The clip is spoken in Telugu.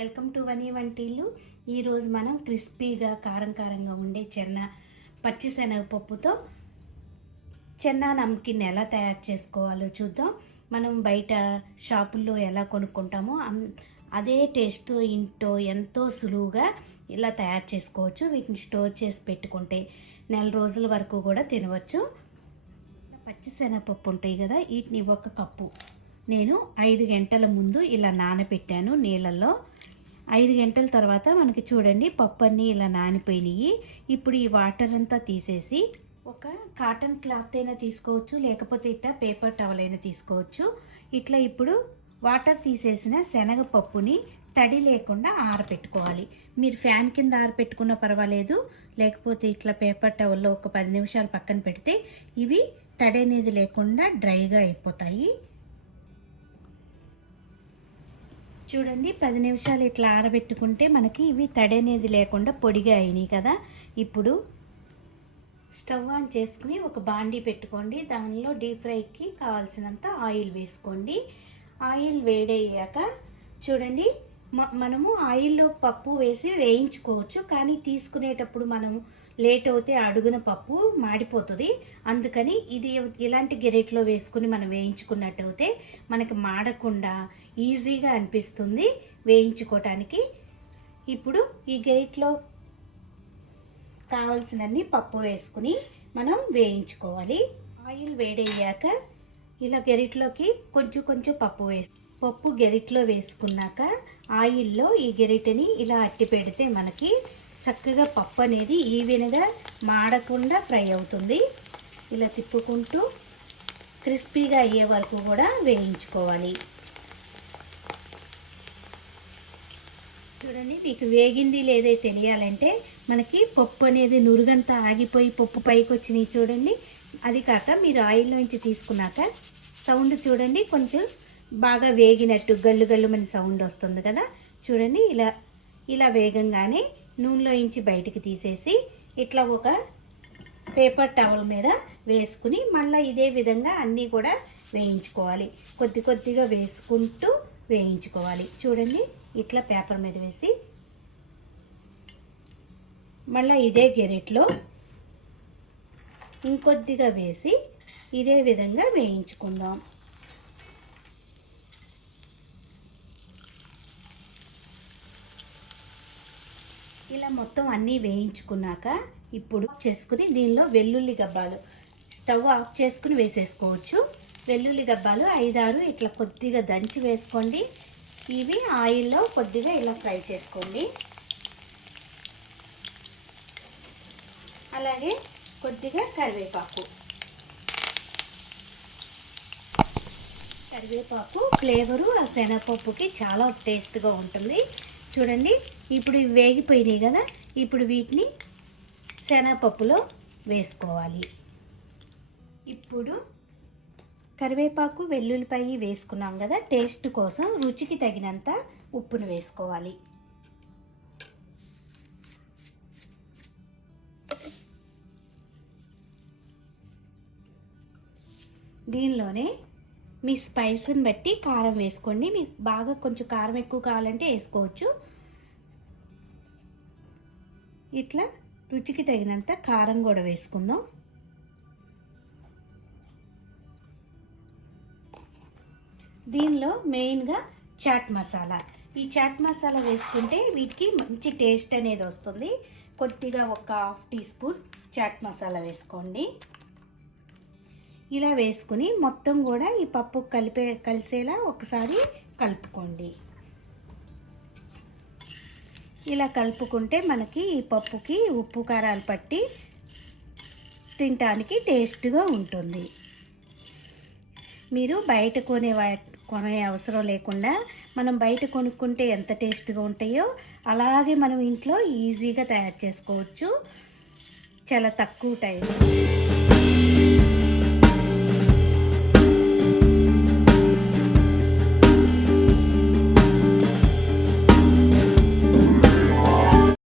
వెల్కమ్ టు వని వంటిల్లు. ఈరోజు మనం క్రిస్పీగా కారంగా ఉండే పచ్చిశనగపప్పుతో చెన్నా నమ్కీన్ ఎలా తయారు చేసుకోవాలో చూద్దాం. మనం బయట షాపుల్లో ఎలా కొనుక్కుంటామో అదే టేస్ట్ ఇంట్లో ఎంతో సులువుగా ఇలా తయారు చేసుకోవచ్చు. వీటిని స్టోర్ చేసి పెట్టుకుంటే నెల రోజుల వరకు కూడా తినవచ్చు. పచ్చిశనగపప్పు ఉంటాయి కదా, వీటిని ఒక కప్పు నేను 5 గంటల ముందు ఇలా నానబెట్టాను నీళ్ళల్లో. 5 గంటల తర్వాత మనకి చూడండి పప్పు అన్నీ ఇలా నానిపోయినాయి. ఇప్పుడు ఈ వాటర్ అంతా తీసేసి ఒక కాటన్ క్లాత్ అయినా తీసుకోవచ్చు, లేకపోతే ఇట్లా పేపర్ టవల్ అయినా తీసుకోవచ్చు. ఇట్లా ఇప్పుడు వాటర్ తీసేసిన శనగపప్పుని తడి లేకుండా ఆరబెట్టుకోవాలి. మీరు ఫ్యాన్ కింద ఆరబెట్టుకున్నా పర్వాలేదు, లేకపోతే ఇట్లా పేపర్ టవల్లో ఒక 10 నిమిషాలు పక్కన పెడితే ఇవి తడి అనేది లేకుండా డ్రైగా అయిపోతాయి. చూడండి 10 నిమిషాలు ఇట్లా ఆరబెట్టుకుంటే మనకి ఇవి తడి అనేది లేకుండా పొడిగా అయినాయి కదా. ఇప్పుడు స్టవ్ ఆన్ చేసుకుని ఒక బాండీ పెట్టుకోండి. దానిలో డీప్ ఫ్రైకి కావాల్సినంత ఆయిల్ వేసుకోండి. ఆయిల్ వేడయ్యాక చూడండి మనము ఆయిల్లో పప్పు వేసి వేయించుకోవచ్చు, కానీ తీసుకునేటప్పుడు మనము లేట్ అవుతే అడుగున పప్పు మాడిపోతుంది. అందుకని ఇది ఇలాంటి గెరెట్లో వేసుకుని మనం వేయించుకున్నట్టయితే మనకి మాడకుండా ఈజీగా అనిపిస్తుంది వేయించుకోవటానికి. ఇప్పుడు ఈ గెరెట్లో కావాల్సినన్ని పప్పు వేసుకుని మనం వేయించుకోవాలి. ఆయిల్ వేడయ్యాక ఇలా గెరెట్లోకి కొంచెం పప్పు గెరెట్లో వేసుకున్నాక ఆయిల్లో ఈ గెరెటని ఇలా అట్టి పెడితే మనకి చక్కగా పప్పు అనేది ఈవెన్గా మాడకుండా ఫ్రై అవుతుంది. ఇలా తిప్పుకుంటూ క్రిస్పీగా అయ్యే వరకు కూడా వేయించుకోవాలి. చూడండి మీకు వేగింది లేదో తెలియాలంటే మనకి పప్పు అనేది నురుగంతా ఆగిపోయి పప్పు పైకి వచ్చినాయి చూడండి. అది కాక మీరు ఆయిల్లోంచి తీసుకున్నాక సౌండ్ చూడండి, కొంచెం బాగా వేగినట్టు గల్లు మన సౌండ్ వస్తుంది కదా. చూడండి ఇలా వేగంగానే నూనెలో ఇంచి బయటికి తీసేసి ఇట్లా ఒక పేపర్ టవల్ మీద వేసుకుని మళ్ళీ ఇదే విధంగా అన్నీ కూడా వేయించుకోవాలి. కొద్దిగా వేసుకుంటూ వేయించుకోవాలి. చూడండి ఇట్లా పేపర్ మీద వేసి మళ్ళీ ఇదే గెరెట్లో ఇంకొద్దిగా వేసి ఇదే విధంగా వేయించుకుందాం. ఇలా మొత్తం అన్నీ వేయించుకున్నాక ఇప్పుడు చేసుకుని దీనిలో వెల్లుల్లి గబ్బాలు స్టవ్ ఆఫ్ చేసుకుని వేసేసుకోవచ్చు. వెల్లుల్లి గబ్బాలు 5-6 ఇట్లా కొద్దిగా దంచి వేసుకోండి. ఇవి ఆయిల్లో కొద్దిగా ఇలా ఫ్రై చేసుకోండి. అలాగే కొద్దిగా కరివేపాకు ఫ్లేవరు ఆ శనగపప్పుకి చాలా టేస్ట్గా ఉంటుంది. చూడండి ఇప్పుడు ఇవి వేగిపోయినాయి కదా. ఇప్పుడు వీటిని శనగపప్పులో వేసుకోవాలి. ఇప్పుడు కరివేపాకు వెల్లుల్లిపాయ వేసుకున్నాం కదా, టేస్ట్ కోసం రుచికి తగినంత ఉప్పును వేసుకోవాలి. దీనిలోనే మీ స్పైస్ని బట్టి కారం వేసుకోండి. మీకు బాగా కొంచెం కారం ఎక్కువ కావాలంటే వేసుకోవచ్చు. ఇట్లా రుచికి తగినంత కారం కూడా వేసుకుందాం. దీనిలో మెయిన్గా చాట్ మసాలా. ఈ చాట్ మసాలా వేసుకుంటే వీటికి మంచి టేస్ట్ అనేది వస్తుంది. కొద్దిగా ఒక 1/2 టీ స్పూన్ చాట్ మసాలా వేసుకోండి. ఇలా వేసుకుని మొత్తం కూడా ఈ పప్పు కలిసేలా ఒకసారి కలుపుకోండి. ఇలా కలుపుకుంటే మనకి ఈ పప్పుకి ఉప్పు కారాలు పట్టి తినటానికి టేస్ట్గా ఉంటుంది. మీరు బయట కొనే అవసరం లేకుండా మనం బయట కొనుక్కుంటే ఎంత టేస్ట్గా ఉంటాయో అలాగే మనం ఇంట్లో ఈజీగా తయారు చేసుకోవచ్చు చాలా తక్కువ టైం.